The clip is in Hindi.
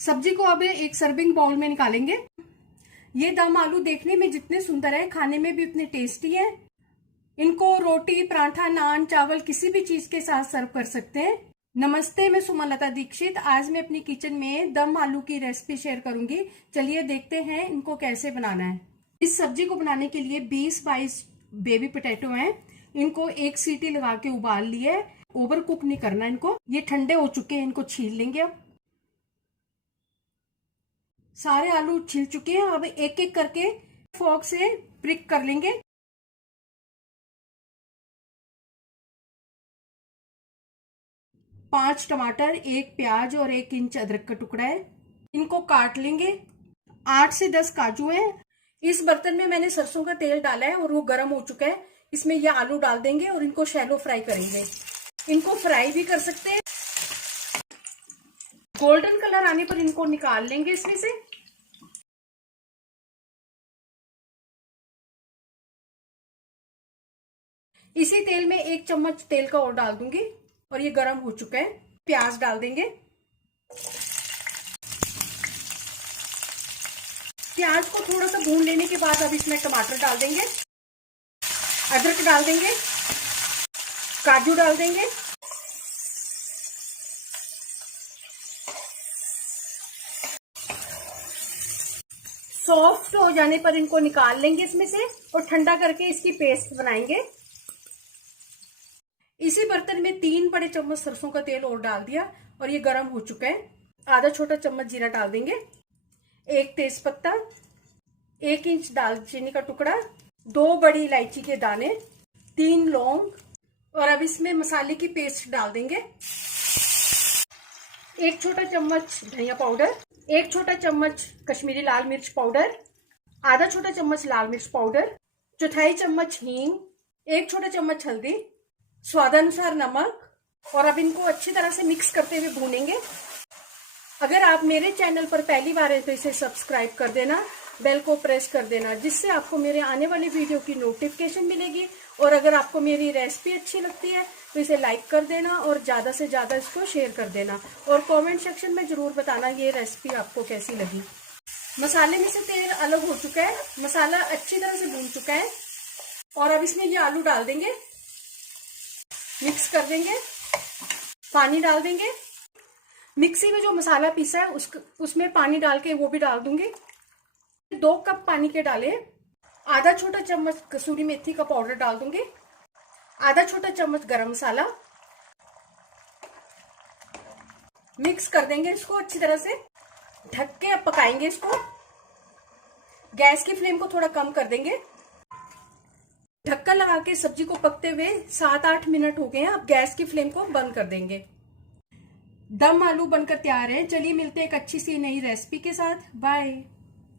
सब्जी को अब एक सर्विंग बाउल में निकालेंगे। ये दम आलू देखने में जितने सुंदर है, खाने में भी उतने टेस्टी है। इनको रोटी, पराठा, नान, चावल किसी भी चीज के साथ सर्व कर सकते हैं। नमस्ते, मैं सुमलता दीक्षित। आज मैं अपनी किचन में दम आलू की रेसिपी शेयर करूंगी। चलिए देखते हैं इनको कैसे बनाना है। इस सब्जी को बनाने के लिए 20-22 बेबी पोटैटो हैं। इनको एक सीटी लगा के उबाल लिया है। ओवर कुक नहीं करना इनको। ये ठंडे हो चुके हैं, इनको छील लेंगे। अब सारे आलू छिल चुके हैं। अब एक एक करके फोर्क से प्रिक कर लेंगे। पांच टमाटर, एक प्याज और 1 इंच अदरक का टुकड़ा है, इनको काट लेंगे। 8 से 10 काजू हैं। इस बर्तन में मैंने सरसों का तेल डाला है और वो गर्म हो चुका है। इसमें ये आलू डाल देंगे और इनको शैलो फ्राई करेंगे। इनको फ्राई भी कर सकते हैं। गोल्डन कलर आने पर इनको निकाल लेंगे इसमें से। इसी तेल में 1 चम्मच तेल का और डाल दूंगी और ये गर्म हो चुका है। प्याज डाल देंगे। प्याज को थोड़ा सा भून लेने के बाद अब इसमें टमाटर डाल देंगे, अदरक डाल देंगे, काजू डाल देंगे। सॉफ्ट हो जाने पर इनको निकाल लेंगे इसमें से और ठंडा करके इसकी पेस्ट बनाएंगे। इसी बर्तन में 3 बड़े चम्मच सरसों का तेल और डाल दिया और ये गर्म हो चुका है। आधा छोटा चम्मच जीरा डाल देंगे, 1 तेजपत्ता, 1 इंच दालचीनी का टुकड़ा, 2 बड़ी इलायची के दाने, 3 लौंग और अब इसमें मसाले की पेस्ट डाल देंगे। 1 छोटा चम्मच धनिया पाउडर, 1 छोटा चम्मच कश्मीरी लाल मिर्च पाउडर, आधा छोटा चम्मच लाल मिर्च पाउडर, 1/4 चम्मच हींग, 1 छोटा चम्मच हल्दी, स्वादानुसार नमक। और अब इनको अच्छी तरह से मिक्स करते हुए भूनेंगे। अगर आप मेरे चैनल पर पहली बार हैं तो इसे सब्सक्राइब कर देना, बेल को प्रेस कर देना, जिससे आपको मेरे आने वाली वीडियो की नोटिफिकेशन मिलेगी। और अगर आपको मेरी रेसिपी अच्छी लगती है तो इसे लाइक कर देना और ज्यादा से ज्यादा इसको शेयर कर देना। और कमेंट सेक्शन में जरूर बताना ये रेसिपी आपको कैसी लगी। मसाले में से तेल अलग हो चुका है, मसाला अच्छी तरह से भून चुका है और अब इसमें ये आलू डाल देंगे, मिक्स कर देंगे, पानी डाल देंगे। मिक्सी में जो मसाला पीसा है उसमें पानी डाल के वो भी डाल दूंगी। 2 कप पानी के डाले। आधा छोटा चम्मच कसूरी मेथी का पाउडर डाल दूंगी, आधा छोटा चम्मच गरम मसाला। मिक्स कर देंगे इसको अच्छी तरह से। ढक के अब पकाएंगे इसको। गैस की फ्लेम को थोड़ा कम कर देंगे। ढक्कन लगा के सब्जी को पकते हुए 7-8 मिनट हो गए हैं। अब गैस की फ्लेम को बंद कर देंगे। दम आलू बनकर तैयार है। चलिए मिलते हैं एक अच्छी सी नई रेसिपी के साथ। बाय।